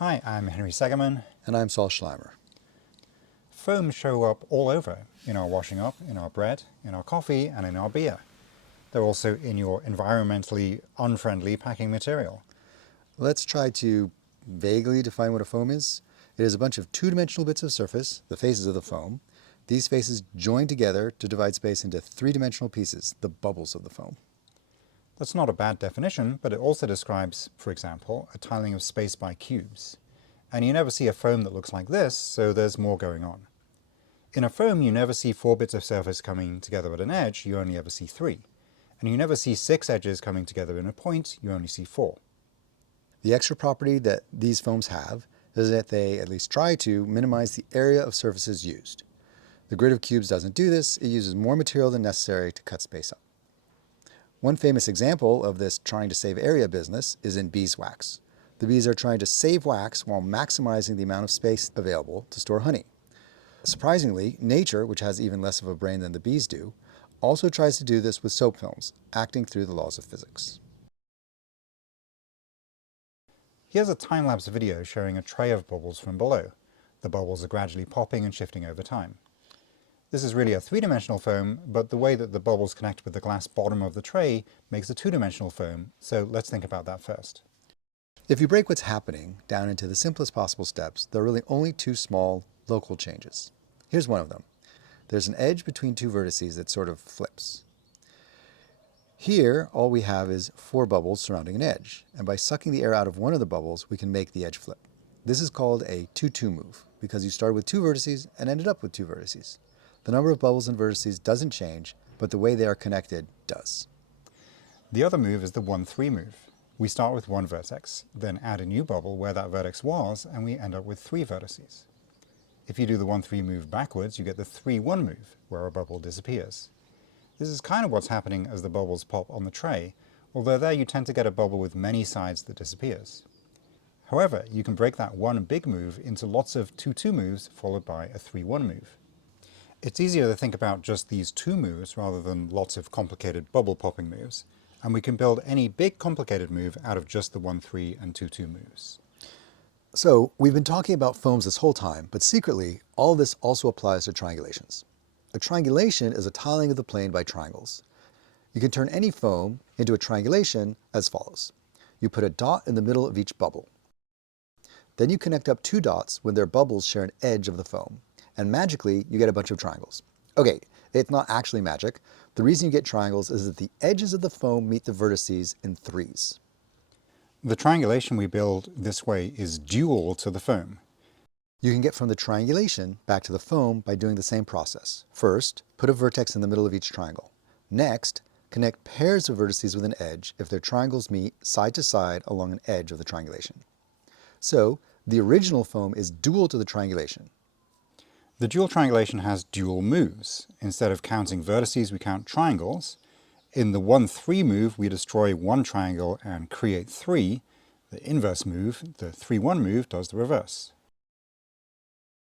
Hi, I'm Henry Segerman. And I'm Saul Schleimer. Foams show up all over in our washing up, in our bread, in our coffee, and in our beer. They're also in your environmentally unfriendly packing material. Let's try to vaguely define what a foam is. It is a bunch of two-dimensional bits of surface, the faces of the foam. These faces join together to divide space into three-dimensional pieces, the bubbles of the foam. That's not a bad definition, but it also describes, for example, a tiling of space by cubes. And you never see a foam that looks like this, so there's more going on. In a foam, you never see 4 bits of surface coming together at an edge, you only ever see 3. And you never see 6 edges coming together in a point, you only see 4. The extra property that these foams have is that they at least try to minimize the area of surfaces used. The grid of cubes doesn't do this, it uses more material than necessary to cut space up. One famous example of this trying to save area business is in beeswax. The bees are trying to save wax while maximizing the amount of space available to store honey. Surprisingly, nature, which has even less of a brain than the bees do, also tries to do this with soap films, acting through the laws of physics. Here's a time-lapse video showing a tray of bubbles from below. The bubbles are gradually popping and shifting over time. This is really a 3-dimensional foam, but the way that the bubbles connect with the glass bottom of the tray makes a 2-dimensional foam, so let's think about that first. If you break what's happening down into the simplest possible steps, there are really only 2 small local changes. Here's one of them. There's an edge between 2 vertices that sort of flips. Here, all we have is 4 bubbles surrounding an edge, and by sucking the air out of one of the bubbles, we can make the edge flip. This is called a 2-2 move, because you started with 2 vertices and ended up with 2 vertices. The number of bubbles and vertices doesn't change, but the way they are connected does. The other move is the 1-3 move. We start with 1 vertex, then add a new bubble where that vertex was, and we end up with 3 vertices. If you do the 1-3 move backwards, you get the 3-1 move, where a bubble disappears. This is kind of what's happening as the bubbles pop on the tray, although there you tend to get a bubble with many sides that disappears. However, you can break that one big move into lots of 2-2 moves followed by a 3-1 move. It's easier to think about just these 2 moves rather than lots of complicated bubble popping moves, and we can build any big complicated move out of just the 1-3 and 2-2 moves. So, we've been talking about foams this whole time, but secretly, all of this also applies to triangulations. A triangulation is a tiling of the plane by triangles. You can turn any foam into a triangulation as follows. You put a dot in the middle of each bubble. Then you connect up 2 dots when their bubbles share an edge of the foam. And magically, you get a bunch of triangles. Okay, it's not actually magic. The reason you get triangles is that the edges of the foam meet the vertices in 3s. The triangulation we build this way is dual to the foam. You can get from the triangulation back to the foam by doing the same process. First, put a vertex in the middle of each triangle. Next, connect pairs of vertices with an edge if their triangles meet side to side along an edge of the triangulation. So, the original foam is dual to the triangulation. The dual triangulation has dual moves. Instead of counting vertices, we count triangles. In the 1-3 move, we destroy 1 triangle and create 3. The inverse move, the 3-1 move, does the reverse.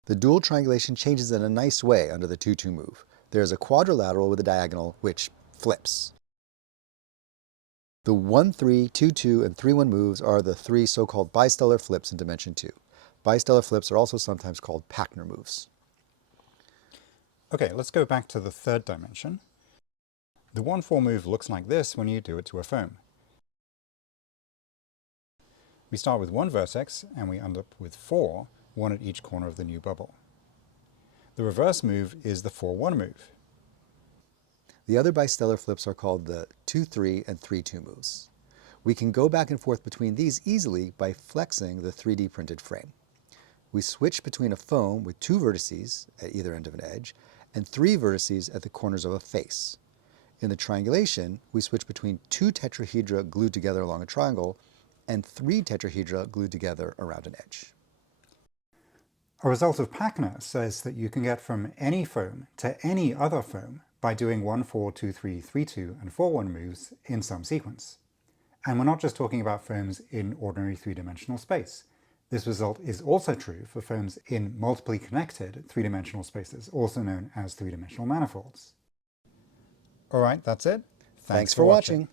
The dual triangulation changes in a nice way under the 2-2 move. There is a quadrilateral with a diagonal which flips. The 1-3, 2-2, and 3-1 moves are the 3 so-called bistellar flips in dimension 2. Bistellar flips are also sometimes called Packner moves. Okay, let's go back to the 3rd dimension. The 1-4 move looks like this when you do it to a foam. We start with 1 vertex and we end up with 4, 1 at each corner of the new bubble. The reverse move is the 4-1 move. The other bistellar flips are called the 2-3 and 3-2 moves. We can go back and forth between these easily by flexing the 3D printed frame. We switch between a foam with 2 vertices at either end of an edge and 3 vertices at the corners of a face. In the triangulation, we switch between 2 tetrahedra glued together along a triangle and 3 tetrahedra glued together around an edge. A result of Packner says that you can get from any foam to any other foam by doing 1-4, 2-3, 3-2, and 4-1 moves in some sequence. And we're not just talking about foams in ordinary 3-dimensional space. This result is also true for foams in multiply connected 3-dimensional spaces, also known as 3-dimensional manifolds. All right, that's it. Thanks for watching.